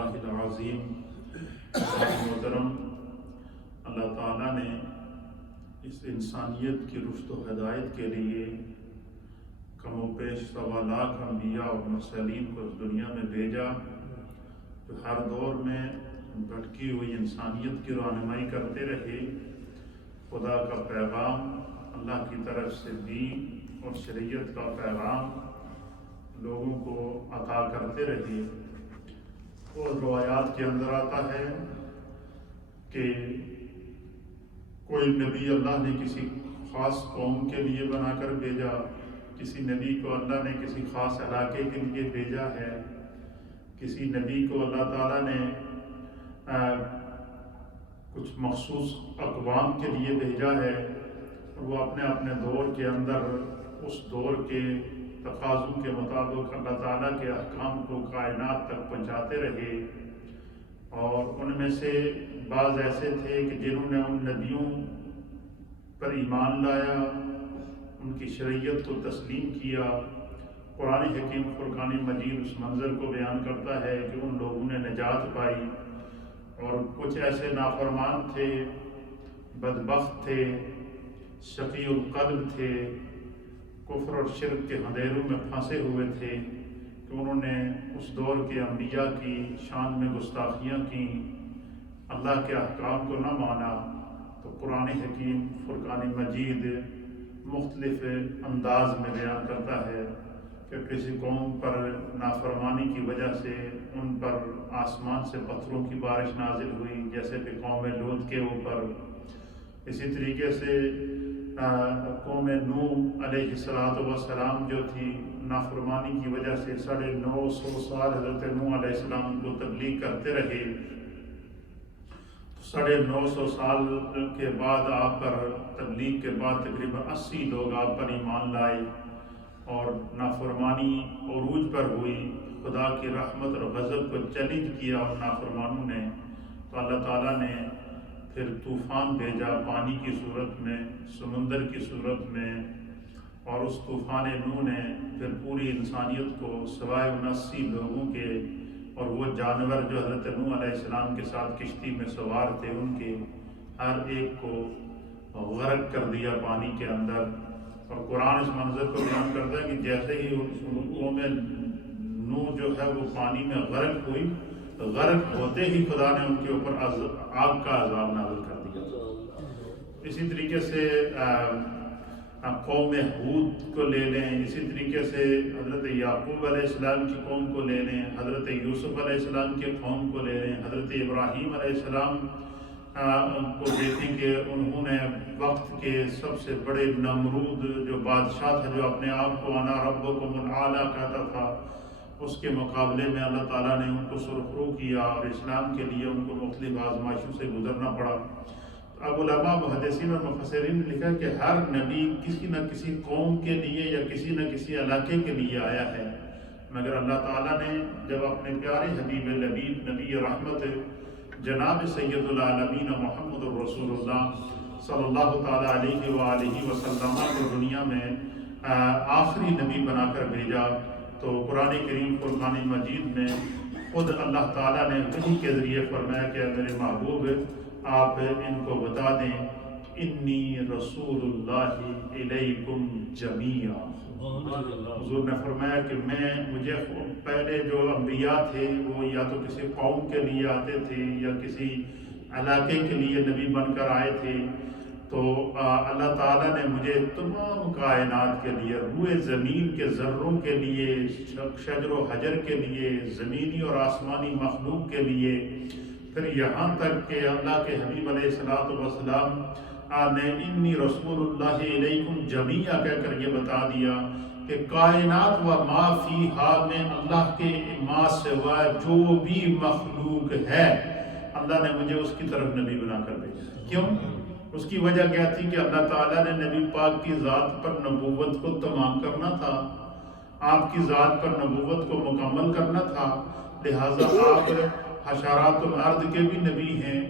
اللہ العظیم محترم، اللہ تعالیٰ نے اس انسانیت کی رشد و ہدایت کے لیے کم و بیش 1.25 لاکھ انبیاء اور مرسلین کو اس دنیا میں بھیجا، جو ہر دور میں بھٹکی ہوئی انسانیت کی رہنمائی کرتے رہے، خدا کا پیغام، اللہ کی طرف سے دین اور شریعت کا پیغام لوگوں کو عطا کرتے رہے۔ اور روایات کے اندر آتا ہے کہ کوئی نبی اللہ نے کسی خاص قوم کے لیے بنا کر بھیجا، کسی نبی کو اللہ نے کسی خاص علاقے کے لیے بھیجا ہے، کسی نبی کو اللہ تعالیٰ نے کچھ مخصوص اقوام کے لیے بھیجا ہے، اور وہ اپنے اپنے دور کے اندر اس دور کے تقاضوں کے مطابق اللہ تعالیٰ کے احکام کو کائنات تک پہنچاتے رہے۔ اور ان میں سے بعض ایسے تھے کہ جنہوں نے ان نبیوں پر ایمان لایا، ان کی شریعت کو تسلیم کیا۔ قرآن حکیم فرقان مجید اس منظر کو بیان کرتا ہے کہ ان لوگوں نے نجات پائی، اور کچھ ایسے نافرمان تھے، بدبخت تھے، شقی القلب تھے، کفر اور شرک کے اندھیروں میں پھنسے ہوئے تھے، کہ انہوں نے اس دور کے انبیاء کی شان میں گستاخیاں کی، اللہ کے احکام کو نہ مانا۔ تو قرآن حکیم فرقان مجید مختلف انداز میں بیان کرتا ہے کہ کسی قوم پر نافرمانی کی وجہ سے ان پر آسمان سے پتھروں کی بارش نازل ہوئی، جیسے کہ قوم لوط کے اوپر۔ اسی طریقے سے قوم نوح علیہ السلام جو تھی، نافرمانی کی وجہ سے 950 سال حضرت نوح علیہ السلام کو تبلیغ کرتے رہے۔ 950 سال کے بعد آپ پر تبلیغ کے بعد تقریباً 80 لوگ آپ پر ایمان لائے، اور نافرمانی عروج پر ہوئی، خدا کی رحمت اور غضب کو چیلنج کیا اور نافرمانوں نے۔ تو اللہ تعالیٰ نے پھر طوفان بھیجا، پانی کی صورت میں، سمندر کی صورت میں، اور اس طوفان نوح نے پھر پوری انسانیت کو سوائے 79 لوگوں کے اور وہ جانور جو حضرت نوح علیہ السلام کے ساتھ کشتی میں سوار تھے، ان کے ہر ایک کو غرق کر دیا پانی کے اندر۔ اور قرآن اس منظر کو بیان کرتا ہے کہ جیسے ہی قوم نوح جو ہے وہ پانی میں غرق ہوئی، غرق ہوتے ہی خدا نے ان کے اوپر آگ کا عذاب نازل کر دیا۔ اسی طریقے سے قوم ہود کو لے لیں، اسی طریقے سے حضرت یعقوب علیہ السلام کی قوم کو لے لیں، حضرت یوسف علیہ السلام کی قوم کو لے لیں، حضرت ابراہیم علیہ السلام کو دیکھیں کہ انہوں نے وقت کے سب سے بڑے نمرود جو بادشاہ تھا، جو اپنے آپ کو انا ربکم الاعلی کہتا تھا، اس کے مقابلے میں اللہ تعالیٰ نے ان کو سرخرو کیا، اور اسلام کے لیے ان کو مختلف آزمائشوں سے گزرنا پڑا۔ اب علماء، محدثین اور مفسرین نے لکھا کہ ہر نبی کسی نہ کسی قوم کے لیے یا کسی نہ کسی علاقے کے لیے آیا ہے، مگر اللہ تعالیٰ نے جب اپنے پیارے حبیب لبیب نبی رحمت جناب سید العالمین محمد الرسول اللہ صلی اللہ تعالیٰ علیہ وآلہ وسلم کو دنیا میں آخری نبی بنا کر بھیجا، تو قرآن کریم فرقان مجید میں خود اللہ تعالیٰ نے وحی کے ذریعے فرمایا کہ میرے محبوب آپ ان کو بتا دیں، انی رسول اللہ الیکم جمیعا۔ حضور نے فرمایا کہ مجھے پہلے جو انبیاء تھے وہ یا تو کسی قوم کے لیے آتے تھے یا کسی علاقے کے لیے نبی بن کر آئے تھے، تو اللہ تعالیٰ نے مجھے تمام کائنات کے لیے، روئے زمین کے ذروں کے لیے، شجر و حجر کے لیے، زمینی اور آسمانی مخلوق کے لیے، پھر یہاں تک کہ اللہ کے حبیب علیہ السلام نے انی رسول اللہ علیکم جمیعا کہہ کر یہ بتا دیا کہ کائنات و ما فیہا میں اللہ کے ما سوا جو بھی مخلوق ہے، اللہ نے مجھے اس کی طرف نبی بنا کر بھیجا۔ کیوں؟ اس کی وجہ کیا تھی کہ اللہ تعالیٰ نے نبی پاک کی ذات پر نبوت کو تمام کرنا تھا، آپ کی ذات پر نبوت کو مکمل کرنا تھا، لہٰذا آپ حشرات الارض کے بھی نبی ہیں،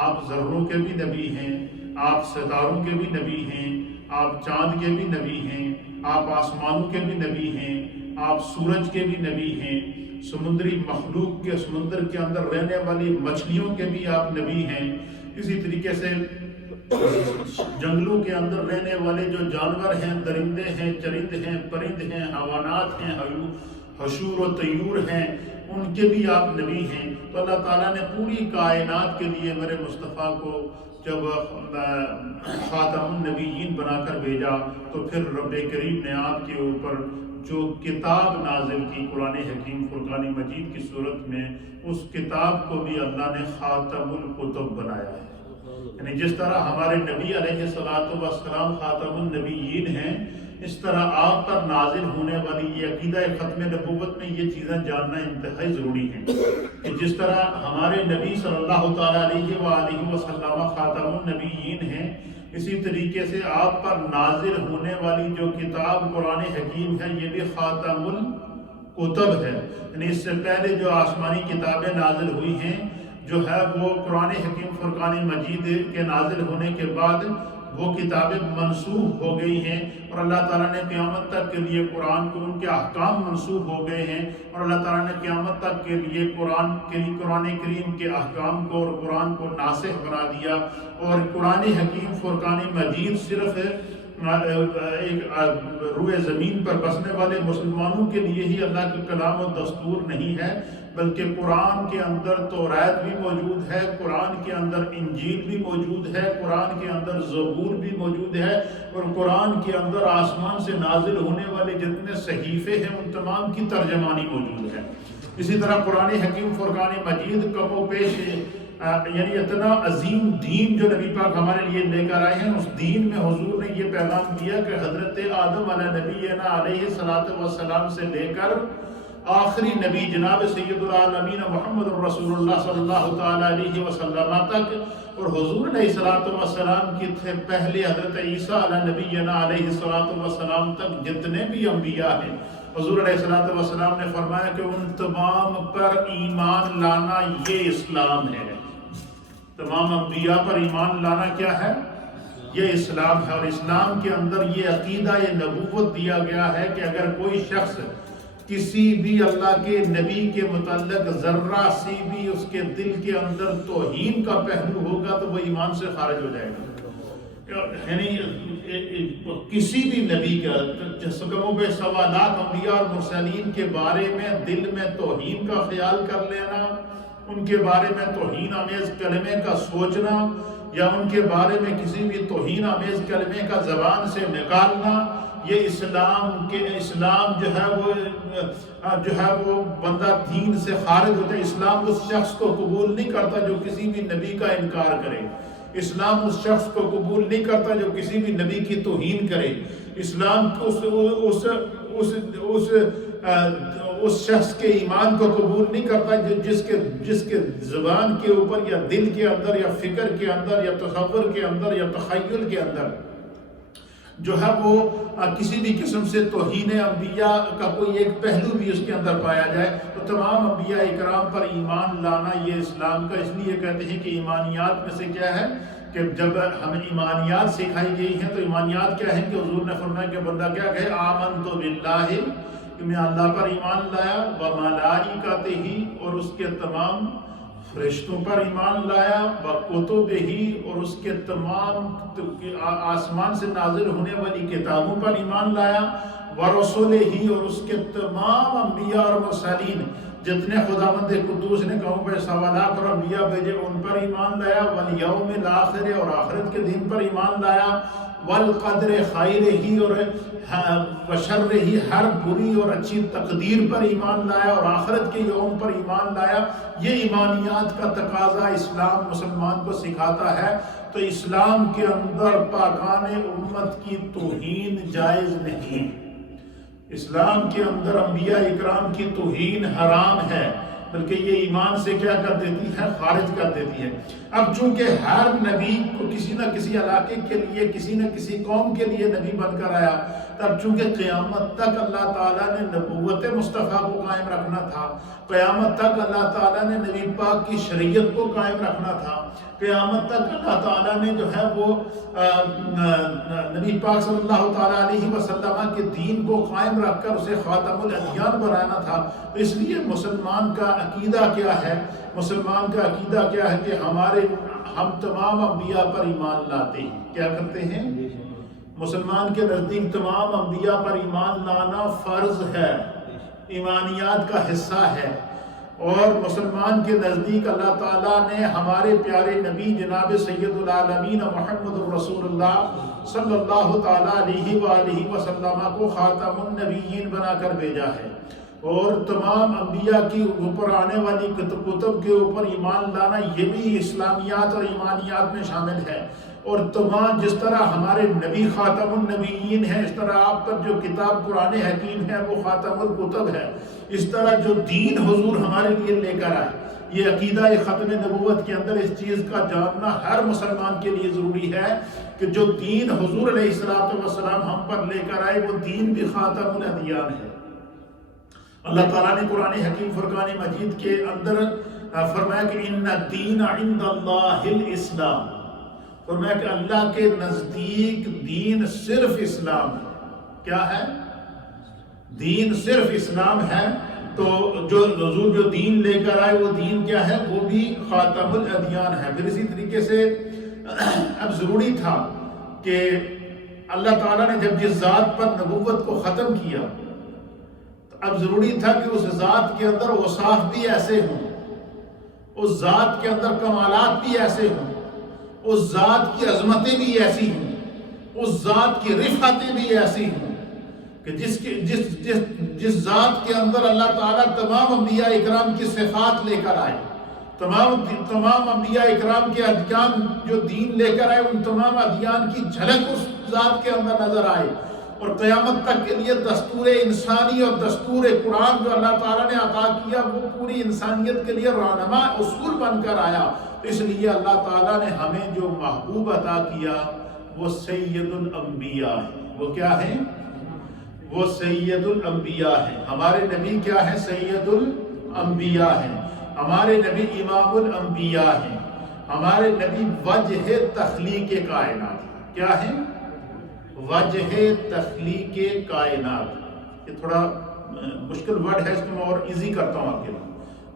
آپ ذروں کے بھی نبی ہیں، آپ ستاروں کے بھی نبی ہیں، آپ چاند کے بھی نبی ہیں، آپ آسمانوں کے بھی نبی ہیں، آپ سورج کے بھی نبی ہیں، سمندری مخلوق کے سمندر کے اندر رہنے والی مچھلیوں کے بھی آپ نبی ہیں، اسی طریقے سے جنگلوں کے اندر رہنے والے جو جانور ہیں، درندے ہیں، چرند ہیں، پرند ہیں، حیوانات ہیں، حشور و طیور ہیں، ان کے بھی آپ نبی ہیں۔ تو اللہ تعالیٰ نے پوری کائنات کے لیے میرے مصطفیٰ کو جب خاتم النبیین بنا کر بھیجا تو پھر رب کریم نے آپ کے اوپر جو کتاب نازل کی قرآن حکیم فرقان مجید کی صورت میں، اس کتاب کو بھی اللہ نے خاتم الکتب بنایا ہے۔ یعنی جس طرح ہمارے نبی علیہ السلام خاتم النبیین ہیں، اس طرح آپ پر نازل ہونے والی یہ عقیدہ ختم نبوت میں یہ چیزیں جاننا انتہائی ضروری ہیں کہ جس طرح ہمارے نبی صلی اللہ تعالیٰ علیہ وآلہ وسلم خاتم النبیین ہیں، اسی طریقے سے آپ پر نازل ہونے والی جو کتاب قرآن حکیم ہے یہ بھی خاتم الکتب ہے۔ یعنی اس سے پہلے جو آسمانی کتابیں نازل ہوئی ہیں جو ہے وہ قرآن حکیم فرقان مجید کے نازل ہونے کے بعد وہ کتابیں منسوخ ہو گئی ہیں، اور اللہ تعالیٰ نے قیامت تک کے لیے قرآن کو ان کے احکام منسوخ ہو گئے ہیں، اور اللہ تعالیٰ نے قیامت تک کے لیے قرآن کریم کے احکام کو اور قرآن کو ناسخ بنا دیا، اور قرآن حکیم فرقان مجید صرف ایک روئے زمین پر بسنے والے مسلمانوں کے لیے ہی اللہ کا کلام و دستور نہیں ہے، بلکہ قرآن کے اندر توریت بھی موجود ہے، قرآن کے اندر انجیل بھی موجود ہے، قرآن کے اندر زبور بھی موجود ہے، اور قرآن کے اندر آسمان سے نازل ہونے والے جتنے صحیفے ہیں ان تمام کی ترجمانی موجود ہے۔ اسی طرح قرآن حکیم فرقان مجید کم و بیش یعنی اتنا عظیم دین جو نبی پاک ہمارے لیے لے کر آئے ہیں، اس دین میں حضور نے یہ پیغام دیا کہ حضرت آدم علیہ نبینا علیہ السلام سے لے کر آخری نبی جناب سید العالمین محمد رسول اللہ صلی اللہ تعالیٰ علیہ وسلم تک، اور حضور علیہ السلام کی تھے پہلے حضرت عیسیٰ علیہ نبینا علیہ السلام تک جتنے بھی انبیاء ہیں، حضور علیہ السلام نے فرمایا کہ ان تمام پر ایمان لانا یہ اسلام ہے۔ تمام انبیاء پر ایمان لانا کیا ہے؟ یہ اسلام ہے، اور اسلام کے اندر یہ عقیدہ یہ نبوت دیا گیا ہے کہ اگر کوئی شخص کسی بھی اللہ کے نبی کے متعلق ذرہ سی بھی اس کے دل کے اندر توہین کا پہلو ہوگا تو وہ ایمان سے خارج ہو جائے گا۔ یعنی کسی بھی نبی کا سوالات انبیاء اور مرسلین کے بارے میں دل میں توہین کا خیال کر لینا، ان کے بارے میں توہین آمیز کلمے کا سوچنا، یا ان کے بارے میں کسی بھی توہین آمیز کلمے کا زبان سے نکالنا، یہ اسلام جو ہے وہ بندہ دین سے خارج ہوتا ہے۔ اسلام اس شخص کو قبول نہیں کرتا جو کسی بھی نبی کا انکار کرے، اسلام اس شخص کو قبول نہیں کرتا جو کسی بھی نبی کی توہین کرے، اسلام اس شخص کے ایمان کو قبول نہیں کرتا جس کے زبان کے اوپر یا دل کے اندر یا فکر کے اندر یا تصور کے اندر یا تخیل کے اندر جو ہے وہ کسی بھی قسم سے توہین انبیاء کا کوئی ایک پہلو بھی اس کے اندر پایا جائے۔ تو تمام انبیاء اکرام پر ایمان لانا یہ اسلام کا، اس لیے کہتے ہیں کہ ایمانیات میں سے کیا ہے کہ جب ہمیں ایمانیات سکھائی گئی ہیں تو ایمانیات کیا ہیں کہ حضور نے فرمایا کہ بندہ کیا کہے آمنت باللہ، کہ میں اللہ پر ایمان لایا، وملائکتہ، اور اس کے تمام فرشتوں پر ایمان لایا، وکتبہ، اور اس کے تمام آسمان سے نازل ہونے والی کتابوں پر ایمان لایا، ورسلہ، اور اس کے تمام انبیاء اور مرسلین جتنے خداوند قدوس نے قوم پر سوالات اور انبیاء بھیجے ان پر ایمان لایا، والیوم الآخر، اور آخرت کے دن پر ایمان لایا، والقدر خیرہ اور وشرہ، ہر بری اور اچھی تقدیر پر ایمان لایا، اور آخرت کے یوم پر ایمان لایا۔ یہ ایمانیات کا تقاضا اسلام مسلمان کو سکھاتا ہے۔ تو اسلام کے اندر پاکان امت کی توہین جائز نہیں، اسلام کے اندر انبیاء اکرام کی توہین حرام ہے، بلکہ یہ ایمان سے کیا کر دیتی ہے؟ خارج کر دیتی ہے۔ اب چونکہ ہر نبی کو کسی نہ کسی علاقے کے لیے، کسی نہ کسی قوم کے لیے نبی بن کر آیا، تب چونکہ قیامت تک اللہ تعالیٰ نے نبوت مصطفیٰ کو قائم رکھنا تھا، قیامت تک اللہ تعالیٰ نے نبی پاک کی شریعت کو قائم رکھنا تھا، قیامت تک اللہ تعالیٰ نے جو ہے وہ نبی پاک صلی اللہ تعالیٰ علیہ وسلم کے دین کو قائم رکھ کر اسے خاتم الادیان بنانا تھا. تو اس لیے مسلمان کا عقیدہ کیا ہے؟ مسلمان کا عقیدہ کیا ہے کہ ہم تمام انبیاء پر ایمان لاتے ہیں. کیا کرتے ہیں؟ مسلمان کے نزدیک تمام انبیاء پر ایمان لانا فرض ہے، ایمانیات کا حصہ ہے. اور مسلمان کے نزدیک اللہ تعالیٰ نے ہمارے پیارے نبی جناب سید العالمین محمد رسول اللہ صلی اللہ تعالیٰ علیہ وآلہ وسلم کو خاتم النبیین بنا کر بھیجا ہے. اور تمام انبیاء کی اوپر آنے والی کتب کے اوپر ایمان لانا یہ بھی اسلامیات اور ایمانیات میں شامل ہے. اور تمام جس طرح ہمارے نبی خاتم النبیین ہیں، اس طرح آپ پر جو کتاب قرآن حکیم ہے وہ خاتم الکتب ہے. اس طرح جو دین حضور ہمارے لیے لے کر آئے، یہ عقیدہ ختم نبوت کے اندر اس چیز کا جاننا ہر مسلمان کے لیے ضروری ہے کہ جو دین حضور علیہ السلام ہم پر لے کر آئے وہ دین بھی خاتم الادیان ہے. اللہ تعالیٰ نے قرآن حکیم فرقان مجید کے اندر فرمایا کہ ان الدین عند اللہ الاسلام، فرمایا کہ اللہ کے نزدیک دین صرف اسلام ہے. کیا ہے؟ دین صرف اسلام ہے. تو جو حضور جو دین لے کر آئے وہ دین کیا ہے؟ وہ بھی خاتم الادیان ہے. پھر اسی طریقے سے اب ضروری تھا کہ اللہ تعالیٰ نے جب جس ذات پر نبوت کو ختم کیا تو اب ضروری تھا کہ اس ذات کے اندر اوصاف بھی ایسے ہوں، اس ذات کے اندر کمالات بھی ایسے ہوں، اس ذات کی عظمتیں بھی ایسی ہوں، اس ذات کی رفعتیں بھی ایسی ہوں کہ جس ذات کے اندر اللہ تعالیٰ تمام انبیاء اکرام کی صفات لے کر آئے، تمام انبیاء اکرام کے ادیان جو دین لے کر آئے ان تمام ادیان کی جھلک اس ذات کے اندر نظر آئے. اور قیامت تک کے لیے دستور انسانی اور دستور قرآن جو اللہ تعالیٰ نے عطا کیا وہ پوری انسانیت کے لیے رہنما اصول بن کر آیا. اس لیے اللہ تعالیٰ نے ہمیں جو محبوب عطا کیا وہ سید الانبیاء ہے. وہ کیا ہے؟ وہ سید الانبیاء ہے. ہمارے نبی کیا ہے؟ سید الانبیاء ہے. ہمارے نبی امام الانبیاء ہیں. ہمارے نبی وجہ تخلیق کائنات. کیا ہے؟ وجہ تخلیق کائنات. یہ تھوڑا مشکل ورڈ ہے، اس کو میں اور ایزی کرتا ہوں آپ کے لیے.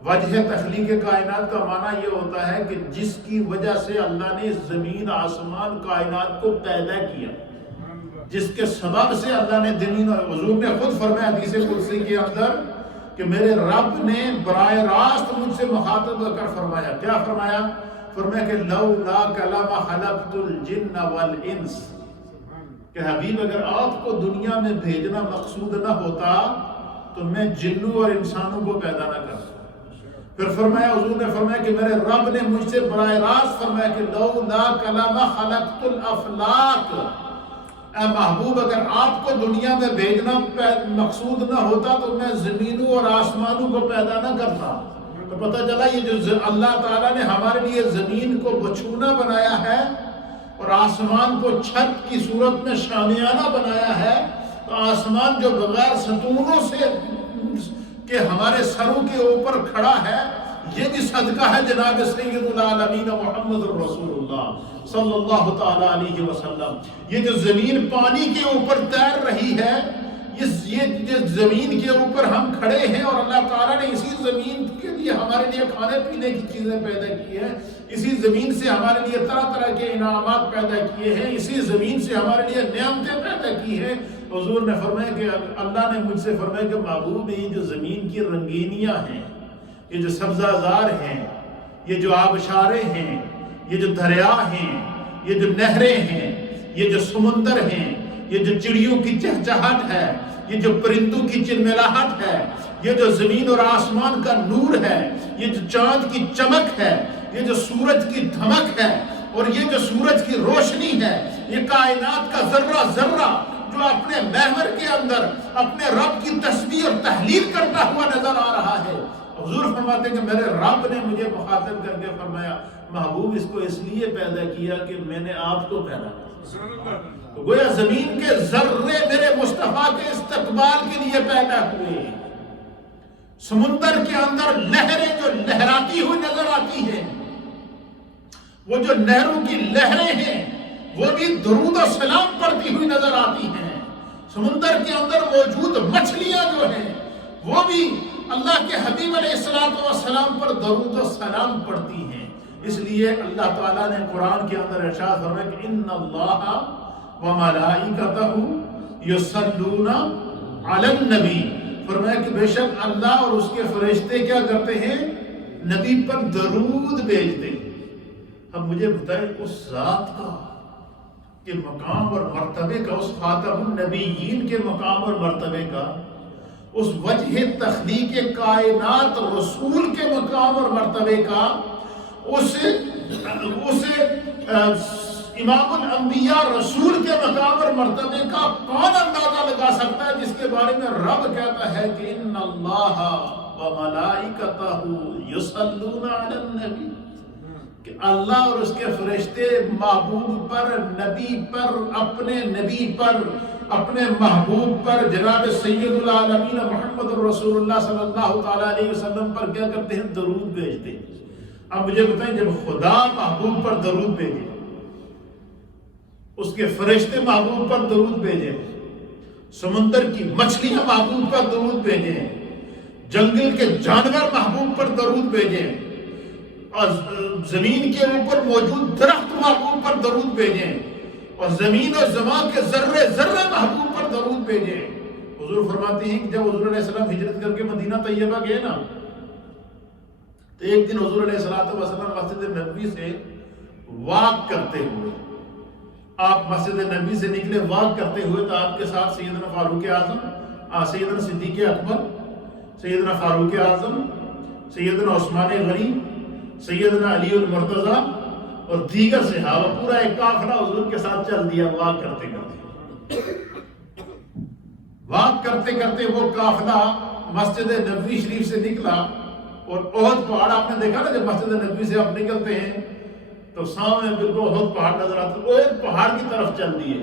وجہ تخلیق کائنات کا معنی یہ ہوتا ہے کہ جس کی وجہ سے اللہ نے زمین آسمان کائنات کو پیدا کیا، جس کے سبب سے اللہ نے زمین، حضور نے خود فرمایا حدیث قدسی کے اندر کہ میرے رب نے براہ راست مجھ سے مخاطب کر فرمایا. کیا فرمایا؟ فرمایا کہ لولا کلام خلقت الجن والانس، کہ حبیب اگر آپ کو دنیا میں بھیجنا مقصود نہ ہوتا تو میں جنوں اور انسانوں کو پیدا نہ کرتا. پھر فرمایا، حضور نے فرمایا کہ میرے رب نے مجھ سے براہ راست فرمایا کہ لولا کلام خلقت الافلاک، اے محبوب اگر آپ کو دنیا میں بھیجنا مقصود نہ ہوتا تو میں زمینوں اور آسمانوں کو پیدا نہ کرتا. تو پتہ چلا یہ جو اللہ تعالیٰ نے ہمارے لیے زمین کو بچھونا بنایا ہے اور آسمان کو چھت کی صورت میں شامیانہ بنایا ہے، تو آسمان جو بغیر ستونوں سے کہ ہمارے سروں کے اوپر کھڑا ہے، یہ بھی صدقہ ہے جناب سید العالمین محمد رسول اللہ صلی اللہ تعالیٰ علیہ وسلم. یہ جو زمین پانی کے اوپر تیر رہی ہے، یہ جس زمین کے اوپر ہم کھڑے ہیں اور اللہ تعالیٰ نے اسی زمین کے لیے ہمارے لیے کھانے پینے کی چیزیں پیدا کی ہیں، اسی زمین سے ہمارے لیے طرح طرح کے انعامات پیدا کیے ہیں، اسی زمین سے ہمارے لیے نعمتیں پیدا کی ہیں. حضور نے فرمایا کہ اللہ نے مجھ سے فرمایا کہ محبوب یہ جو زمین کی رنگینیاں ہیں، یہ جو سبزہ زار ہیں، یہ جو آبشارے ہیں، یہ جو دریا ہیں، یہ جو نہریں ہیں، یہ جو سمندر ہیں، یہ جو چڑیوں کی چہچہٹ ہے، یہ جو پرندوں کی چلملاہٹ ہے، یہ جو زمین اور آسمان کا نور ہے، یہ جو چاند کی چمک ہے، یہ جو سورج کی دھمک ہے، اور یہ جو سورج کی روشنی ہے، یہ کائنات کا ذرہ ذرہ جو اپنے محور کے اندر اپنے رب کی تسبیح اور تحلیل کرتا ہوا نظر آ رہا ہے. حضور فرماتے ہیں کہ میرے رب نے مجھے مخاطب کر کے فرمایا محبوب اس کو اس لیے پیدا کیا کہ میں نے آپ کو پیدا کیا. تو گویا زمین کے ذرے میرے مصطفیٰ کے استقبال کے لیے پیدا ہوئے. سمندر کے اندر لہریں جو لہراتی ہوئی نظر آتی ہیں، وہ جو نہروں کی لہریں ہیں وہ بھی درود و سلام پڑھتی ہوئی نظر آتی ہیں، سمندر کے اندر موجود مچھلیاں جو ہیں وہ بھی اللہ کے حبیب علیہ السلام پر درود و سلام پڑھتی ہیں۔ اس لیے اللہ تعالیٰ نے قرآن کے اندر ارشاد فرمایا کہ ان اللہ وملائکتہ یصلون علی النبی، فرمایا کہ بے شک اللہ اور اس کے فرشتے کیا کرتے ہیں؟ نبی پر درود بھیجتے ہیں۔ اب مجھے بتائیں اس ذات کا کہ مقام اور مرتبے کا، اس خاتم النبیین کے مقام اور مرتبے کا، اس وجہ تخلیق کائنات رسول کے مقام اور مرتبے کا، اس امام الانبیاء رسول کے مقام اور مرتبے کا کون اندازہ لگا سکتا ہے جس کے بارے میں رب کہتا ہے کہ ان اللہ وملائکتہ یصلون علی النبی، کہ اللہ اور اس کے فرشتے محبوب پر، نبی پر، اپنے نبی پر، اپنے محبوب پر، جناب سید العالمین محمد رسول اللہ صلی اللہ تعالیٰ علیہ وسلم پر کیا کرتے ہیں؟ درود بھیجتے ہیں۔ اب مجھے بتائیں جب خدا محبوب پر درود بھیجے، اس کے فرشتے محبوب پر درود بھیجے، سمندر کی مچھلیاں محبوب پر درود بھیجے، جنگل کے جانور محبوب پر درود بھیجے، اور زمین کے اوپر موجود درخت محبوب پر درود بھیجیں، اور زمین و زمان کے ذرے ذرے محبوب پر درود بھیجیں۔ حضور فرماتے ہیں کہ جب حضور علیہ السلام ہجرت کر کے مدینہ طیبہ گئے نا، تو ایک دن حضور علیہ السلام مسجد نبوی سے واک کرتے ہوئے، آپ مسجد نبوی سے نکلے واک کرتے ہوئے، تو آپ کے ساتھ سیدنا فاروق اعظم، سیدنا صدیق اکبر، سیدنا فاروق اعظم، سیدنا عثمان غنی، سیدنا علی المرتضیٰ اور دیگر صحابہ، پورا ایک قافلہ حضور کے ساتھ چل دیا واک کرتے کرتے۔ واک کرتے کرتے وہ قافلہ مسجد نبوی شریف سے نکلا، اور احد پہاڑ آپ نے دیکھا نا، جب مسجد نبوی سے آپ نکلتے ہیں تو سامنے بالکل احد پہاڑ نظر آتا ہے، احد پہاڑ کی طرف چل دیے۔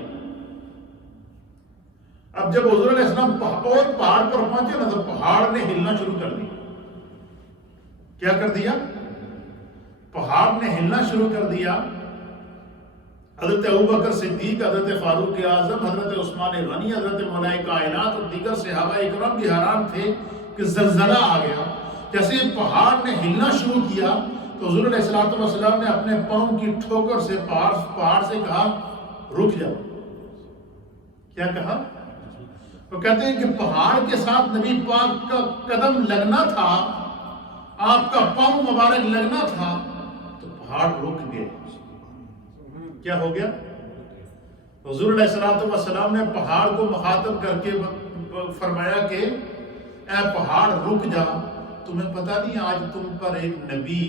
اب جب حضور علیہ السلام احد پہاڑ پر پہنچے نا، تو پہاڑ نے ہلنا شروع کر دیا۔ کیا کر دیا؟ پہاڑ نے ہلنا شروع کر دیا۔ حضرت ابوبکر صدیق، حضرت فاروق اعظم، حضرت عثمان غنی، حضرت مولا کائنات اور دیگر صحابہ اکرام بھی حیران تھے کہ زلزلہ آ گیا۔ جیسے پہاڑ نے ہلنا شروع کیا تو حضور علیہ السلام نے اپنے پاؤں کی ٹھوکر سے پہاڑ سے کہا رک جاؤ۔ کیا کہا؟ وہ کہتے ہیں کہ پہاڑ کے ساتھ نبی پاک کا قدم لگنا تھا، آپ کا پاؤں مبارک لگنا تھا، تو پہاڑ رک گئے۔ کیا ہو گیا؟ حضور علیہ السلام نے پہاڑ کو مخاطب کر کے فرمایا کہ اے پہاڑ رک جا، تمہیں پتہ نہیں آج تم پر ایک نبی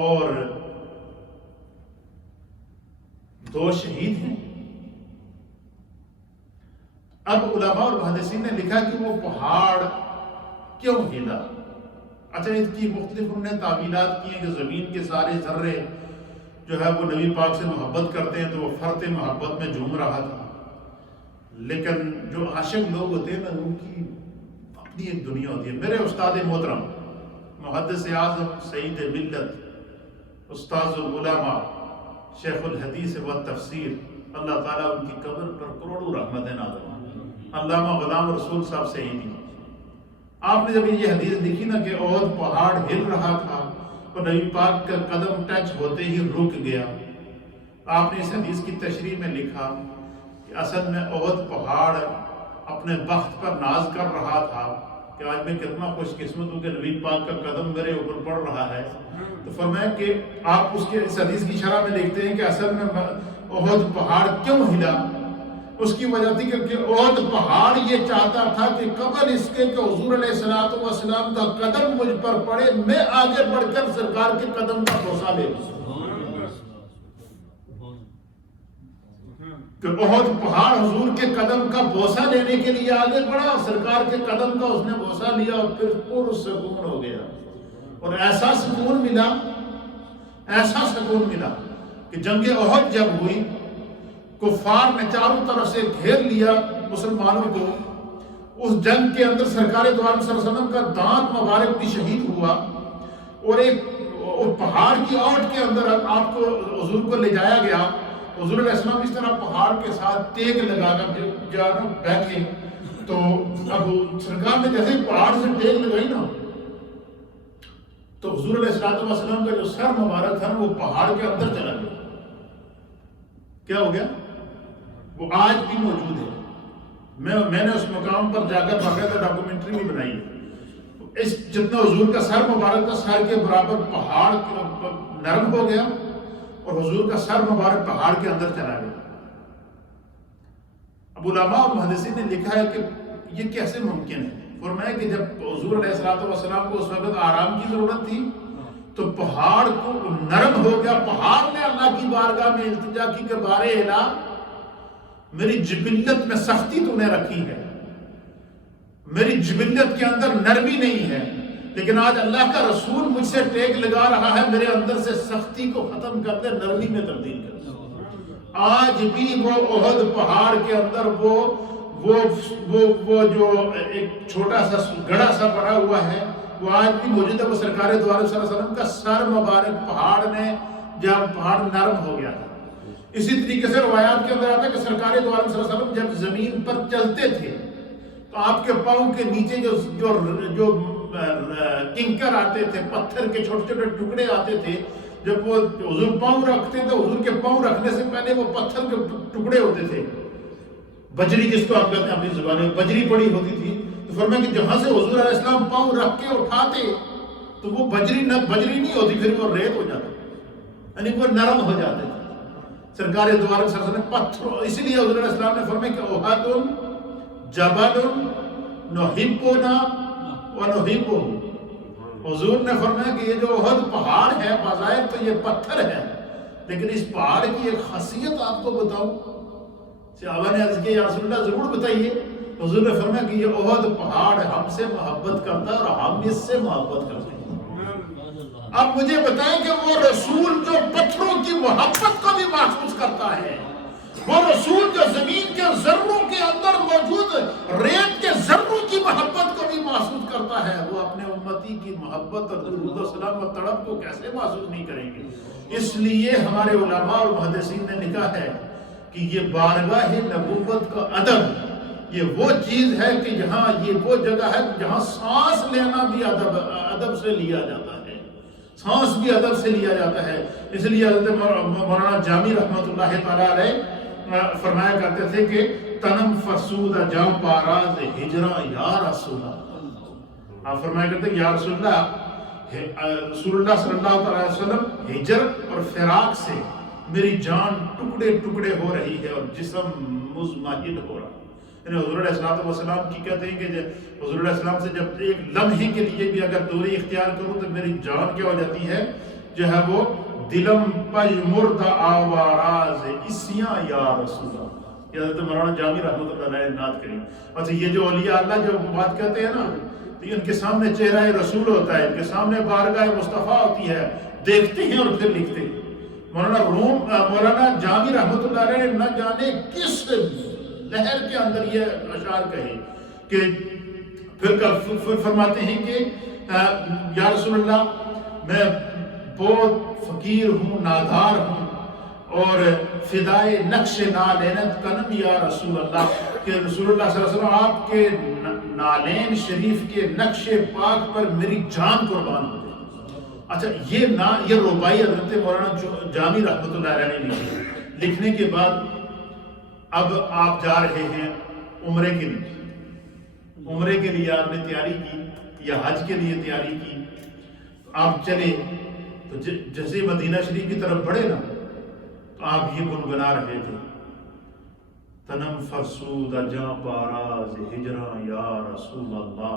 اور 2 شہید ہیں۔ اب علماء اور محدثین نے لکھا کہ وہ پہاڑ کیوں ہلا؟ اچھا، اس کی مختلف انہوں نے تعویلات کی ہیں کہ زمین کے سارے ذرے جو ہے وہ نبی پاک سے محبت کرتے ہیں، تو وہ فرط محبت میں جھوم رہا تھا۔ لیکن جو عاشق لوگ ہوتے ہیں نا، ان کی اپنی ایک دنیا ہوتی ہے۔ میرے استاد محترم محدث اعظم سعید ملت، استاذ العلماء، شیخ الحدیث و تفسیر، اللہ تعالیٰ ان کی قبر پر کروڑوں رحمتیں نازل ہوں، علامہ غلام رسول صاحب سعیدی، آپ نے جب یہ حدیث لکھی نا کہ احد پہاڑ ہل رہا تھا اور نبی پاک کا قدم ٹچ ہوتے ہی رک گیا، آپ نے اس حدیث کی تشریح میں لکھا کہ اصل میں احد پہاڑ اپنے بخت پر ناز کر رہا تھا کہ آج میں کتنا خوش قسمت ہوں کہ نبی پاک کا قدم میرے اوپر پڑ رہا ہے۔ تو فرمایا کہ آپ اس حدیث کی شرح میں لکھتے ہیں کہ اصل میں احد پہاڑ کیوں ہلا؟ اس کی وجہ تھی کہ احد پہاڑ یہ چاہتا تھا کہ قبل اس کے کہ حضور علیہ السلام کا قدم مجھ پر پڑے، میں آگے بڑھ کر سرکار کے قدم کا بوسہ لے لوں۔ کہ احد پہاڑ حضور کے قدم کا بوسہ لینے کے لیے آگے بڑھا، اور سرکار کے قدم کا اس نے بوسہ لیا، اور پھر پرسکون ہو گیا۔ اور ایسا سکون ملا کہ جنگ احد جب ہوئی، کفار نے چاروں طرف سے گھیر لیا مسلمانوں کو۔ اس جنگ کے اندر سرکار دو عالم صلی اللہ علیہ وسلم کا دانت مبارک بھی شہید ہوا، اور ایک پہاڑ کی اوٹ کے اندر آپ کو حضور کو لے جایا گیا. حضور علیہ السلام اس طرح پہاڑ کے ساتھ ٹیک لگا کر جانا بیٹھے. تو اب سرکار نے جیسے پہاڑ سے ٹیک لگائی نا تو حضور علیہ السلام کا جو سر مبارک تھا وہ پہاڑ کے اندر چلا گیا. کیا ہو گیا؟ وہ آج بھی موجود ہے. میں نے اس مقام پر جا کر باقاعدہ ڈاکومنٹری بھی بنائی. اس جتنا حضور کا سر مبارک تھا سر کے برابر پہاڑ نرم ہو گیا اور حضور کا سر مبارک پہاڑ کے اندر چلا گیا. اب علماء اور محدثین نے لکھا ہے کہ یہ کیسے ممکن ہے. فرمایا کہ جب حضور علیہ السلام کو اس وقت آرام کی ضرورت تھی تو پہاڑ کو نرم ہو گیا. پہاڑ نے اللہ کی بارگاہ میں التجا کی کہ بارے الہ میری جبلت میں سختی تو نے رکھی ہے, میری جبلت کے اندر نرمی نہیں ہے, لیکن آج اللہ کا رسول مجھ سے ٹیک لگا رہا ہے, میرے اندر سے سختی کو ختم کر دے, نرمی میں تبدیل کر دے. آج بھی وہ احد پہاڑ کے اندر وہ جو ایک چھوٹا سا گڑھا سا پڑا ہوا ہے وہ آج بھی موجود ہے. وہ سرکار دو عالم صلی اللہ علیہ وسلم کا سر مبارک پہاڑ نے جب پہاڑ نرم ہو گیا تھا. اسی طریقے سے روایات کے اندر آتا ہے کہ سرکار دو عالم صلی اللہ علیہ وسلم جب زمین پر چلتے تھے تو آپ کے پاؤں کے نیچے جو کنکر آتے تھے, پتھر کے چھوٹے چھوٹے ٹکڑے آتے تھے, جب وہ حضور پاؤں رکھتے تو حضور کے پاؤں رکھنے سے پہلے وہ پتھر کے ٹکڑے ہوتے تھے, بجری جس کو آپ کہتے ہیں اپنی زبان میں, بجری پڑی ہوتی تھی. تو فرمایا کہ جہاں سے حضور علیہ السلام پاؤں رکھ کے اٹھاتے تو وہ بجری نہیں ہوتی, پھر وہ ریت ہو جاتی, یعنی وہ نرم ہو جاتے تھے. سرکار دو عالم صلی اللہ علیہ وسلم پتھر, اس لیے حضور علیہ السلام نے فرمایا کہ احد جبل نحبنا ونحبہ. حضور نے فرمایا کہ یہ جو احد پہاڑ ہے بظاہر تو یہ پتھر ہے, لیکن اس پہاڑ کی ایک خاصیت آپ کو بتاؤں. صحابہ نے عرض کیا یا رسول اللہ ضرور بتائیے. حضور نے فرمایا کہ یہ احد پہاڑ ہم سے محبت کرتا ہے اور ہم اس سے محبت کرتے ہیں. اب مجھے بتائیں کہ وہ رسول جو پتھروں کی محبت کو بھی محسوس کرتا ہے, وہ رسول جو زمین کے ذروں کے اندر موجود ریت کے ذروں کی محبت کو بھی محسوس کرتا ہے, وہ اپنے امتی کی محبت اور درود و سلام و تڑپ کو کیسے محسوس نہیں کریں گے. اس لیے ہمارے علماء اور محدثین نے لکھا ہے کہ یہ بارگاہ نبوت کا ادب یہ وہ چیز ہے کہ جہاں یہ وہ جگہ ہے جہاں سانس لینا بھی ادب سے لیا جاتا ہے, سانس بھی ادب سے لیا جاتا ہے. اس لیے حضرت مولانا جامی رحمۃ اللہ تعالی علیہ فرمایا کرتے تھے کہ تنم فرسود جام پاراز ہجرا یا رسول اللہ. آپ فرمایا کرتے کہ یا رسول اللہ صلی اللہ علیہ وسلم ہجر اور فراق سے میری جان ٹکڑے ٹکڑے ہو رہی ہے اور جسم مزمحل ہو رہا ہے. یعنی حضور علیہ السلام کی کہتے ہیں کہ حضور علیہ السلام سے جب ایک لمحے کے لیے بھی اگر دوری اختیار کروں تو میری جان کیا ہو جاتی ہے, جو ہے وہ دلم پج مرد آواراز اسیاں یا رسول اللہ. یہ حضرت مولانا جامی رحمۃ اللہ علیہ نعت کریم. اچھا یہ جو اولیاء اللہ جو بات کہتے ہیں نا, تو ان کے سامنے چہرہ رسول ہوتا ہے, ان کے سامنے بارگاہ مصطفیٰ ہوتی ہے, دیکھتے ہیں اور پھر لکھتے ہیں. مولانا جامی رحمۃ اللہ علیہ نے نہ جانے کس لہر کے اندر یہ اشعار کہے کہ پھر فرماتے ہیں کہ یا رسول اللہ میں بہت فقیر ہوں, نادار ہوں, اور فدائے نقش نالینت کنم یا رسول اللہ, کہ رسول اللہ صلی اللہ علیہ وسلم آپ کے نالین شریف کے نقش پاک پر میری جان قربان ہو جائے. اچھا یہ ربائی حضرت مولانا جامی رحمۃ اللہ علیہ نے لکھی. لکھنے کے بعد اب آپ جا رہے ہیں عمرے کے لیے, عمرے کے لیے آپ نے تیاری کی یا حج کے لیے تیاری کی. آپ چلے تو جیسے مدینہ شریف کی طرف بڑھے نا تو آپ یہ گنگنا رہے تھے, تنم فرسود جاں پاراز ہجراں یا رسول اللہ,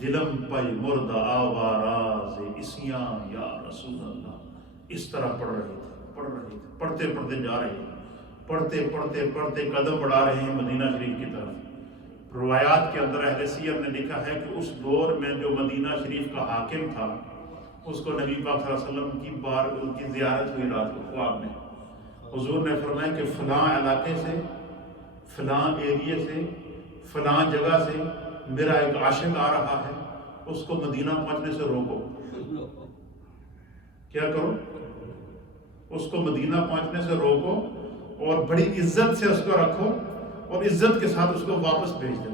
دلم پئی مرد آواراز اسیاں یا رسول اللہ. اس طرح پڑھ رہے تھے, پڑھتے پڑھتے جا رہے ہیں, پڑھتے قدم بڑھا رہے ہیں مدینہ شریف کی طرف. روایات کے اندر اہل سیر نے لکھا ہے کہ اس دور میں جو مدینہ شریف کا حاکم تھا اس کو نبی پاک صلی اللہ علیہ وسلم کی زیارت ہوئی رات کو خواب میں. حضور نے فرمایا کہ فلاں علاقے سے, فلاں ایریے سے, فلاں جگہ سے میرا ایک عاشق آ رہا ہے, اس کو مدینہ پہنچنے سے روکو. کیا کرو؟ اس کو مدینہ پہنچنے سے روکو اور بڑی عزت سے اس کو رکھو اور عزت کے ساتھ اس کو واپس بھیج دو۔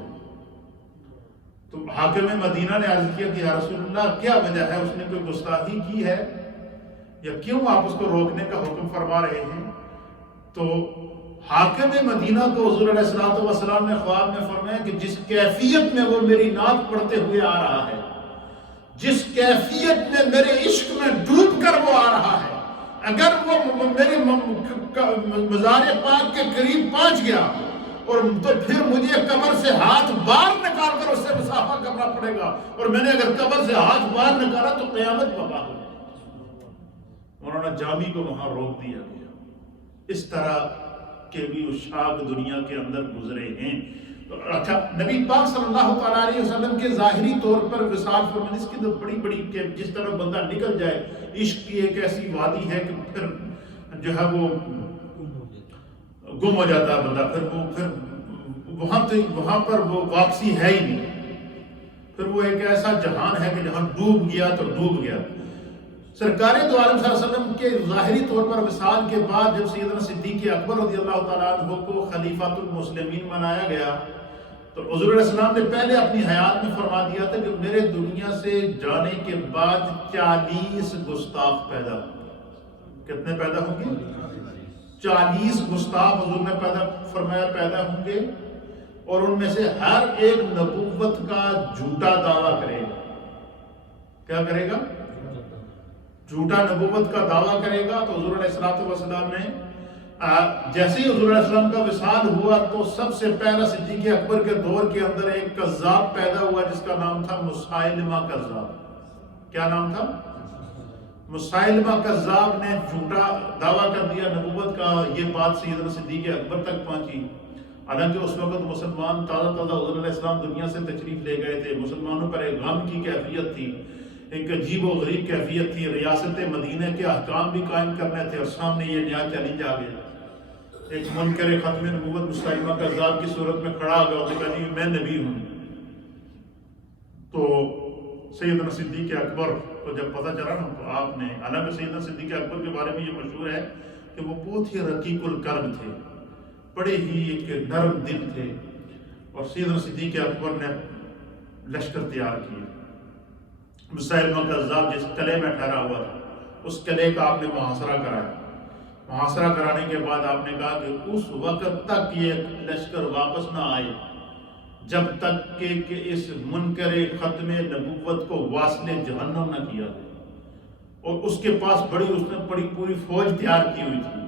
تو حاکم مدینہ نے عرض کیا کہ یا رسول اللہ کیا وجہ ہے، اس نے کوئی گستاخی کی ہے یا کیوں آپ اس کو روکنے کا حکم فرما رہے ہیں؟ تو حاکم مدینہ کو حضور علیہ الصلوۃ والسلام نے خواب میں فرمایا کہ جس کیفیت میں وہ میری نعت پڑھتے ہوئے آ رہا ہے، جس کیفیت میں میرے عشق میں ڈوب کر وہ آ رہا ہے، اگر وہ میرے مزار پاک کے قریب پہنچ گیا اور تو پھر مجھے قبر سے ہاتھ باہر نکال کر اس سے مسافہ کرنا پڑے گا، اور میں نے اگر قبر سے ہاتھ باہر نکالا تو قیامت برپا ہو جائے۔ مولانا جامی کو وہاں روک دیا گیا۔ اس طرح کے بھی عشاق دنیا کے اندر گزرے ہیں۔ اچھا، نبی پاک صلی اللہ تعالیٰ علیہ وسلم کے ظاہری طور پر وصال فرمان، اس کی تو بڑی بڑی کہ جس طرح بندہ نکل جائے، عشق کی ایک ایسی وادی ہے کہ پھر جو ہے وہ گم ہو جاتا ہے بندہ، پھر وہاں پر وہ واپسی ہے ہی نہیں، پھر وہ ایک ایسا جہان ہے کہ جہاں ڈوب گیا تو ڈوب گیا۔ سرکار دو عالم صلی اللہ علیہ وسلم کے ظاہری طور پر وصال کے بعد جب سیدنا صدیق اکبر رضی اللہ تعالیٰ عنہ کو خلیفۃ المسلمین بنایا گیا تو حضور علیہ السلام نے پہلے اپنی حیات میں فرما دیا تھا کہ میرے دنیا سے جانے کے بعد 40 گستاخ پیدا ہوں گے۔ کتنے پیدا ہوں گے؟ 40 گستاخ حضور نے فرمایا پیدا ہوں گے، اور ان میں سے ہر ایک نبوت کا جھوٹا دعویٰ کرے گا۔ کیا کرے گا؟ جھوٹا نبوت کا دعویٰ کرے گا۔ تو حضور علیہ السلام نے جیسے ہی حضور علیہ السلام کا وصال ہوا تو سب سے پہلا صدیق اکبر کے دور کے اندر ایک کذاب پیدا ہوا جس کا نام تھا مسائلمہ کذاب۔ کیا نام تھا؟ مسائلمہ کذاب نے جھوٹا دعویٰ کر دیا نبوت کا۔ یہ بات سیدنا صدیق اکبر تک پہنچی، حالانکہ اس وقت مسلمان تازہ حضور علیہ السلام دنیا سے تشریف لے گئے تھے، مسلمانوں پر ایک غم کی کیفیت تھی، ایک عجیب و غریب کیفیت تھی، ریاست مدینہ کے احکام بھی قائم کرنے تھے، اور سامنے یہ نیا چیلنج آ گیا۔ ایک منکر ختم نبوت مسائلمہ کذاب کی صورت میں کھڑا ہو گیا اور کہا جی میں نبی ہوں۔ تو سیدنا صدیق اکبر کو جب پتہ چلا نا تو آپ نے، حالانکہ سیدنا صدیق اکبر کے بارے میں یہ مشہور ہے کہ وہ بہت ہی رقیق القلب تھے، بڑے ہی ایک نرم دل تھے، اور سیدنا صدیق اکبر نے لشکر تیار کیے۔ مسائلمہ کذاب جس قلعے میں ٹھہرا ہوا تھا اس قلعے کا آپ نے محاصرہ کرایا۔ محاصرہ کرانے کے بعد آپ نے کہا کہ اس وقت تک یہ لشکر واپس نہ آئے جب تک کہ اس منکر ختم نبوت کو واصل جہنم نہ کیا، اور اس کے پاس اس نے بڑی پوری فوج تیار کی ہوئی تھی،